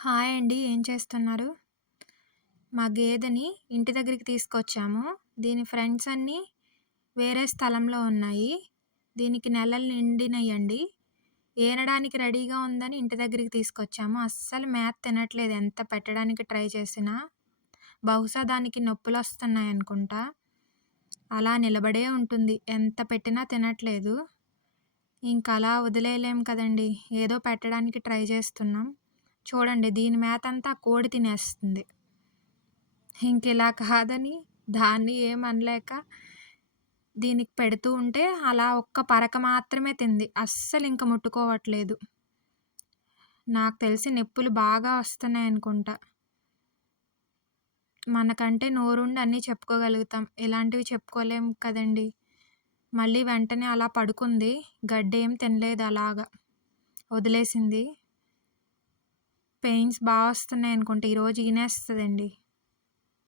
Hi అండి. ఏం చేస్తున్నారు? మా గేదెని ఇంటి దగ్గరికి తీసుకొచ్చాము. దీని ఫ్రెండ్స్ అన్నీ వేరే స్థలంలో ఉన్నాయి. దీనికి నెలలు నిండినయండి. ఈనడానికి రెడీగా ఉందని ఇంటి దగ్గరికి తీసుకొచ్చాము. అస్సలు మేత తినట్లేదు ఎంత పెట్టడానికి ట్రై చేసినా. బహుశా దానికి నొప్పులొస్తున్నాయనుకుంటా. అలా నిలబడే ఉంటుంది. ఎంత పెట్టినా తినట్లేదు. ఇంకలా వదిలేయలేం కదండీ! ఏదో పెట్టడానికి ట్రై చేస్తున్నాం. చూడండి దీని మేతంతా కోడి తినేస్తుంది. ఇంకిలా కాదని దాన్ని ఏమనలేక దీనికి పెడుతూ ఉంటే అలా ఒక్క పరక మాత్రమే తింది. అస్సలింక ముట్టుకోవట్లేదు. నాకు తెలిసి నొప్పులు బాగా వస్తున్నాయనుకుంటా. మనకంటే నోరుండి అన్నీ చెప్పుకోగలుగుతాం. ఇలాంటివి చెప్పుకోలేం కదండీ! మళ్ళీ వెంటనే అలా పడుకుంది. గడ్డేం తినలేదు అలాగా. వదిలేసింది. పెయిన్స్ బా వస్తున్నాయనుకుంటా. ఈరోజు ఈనేస్తదండి.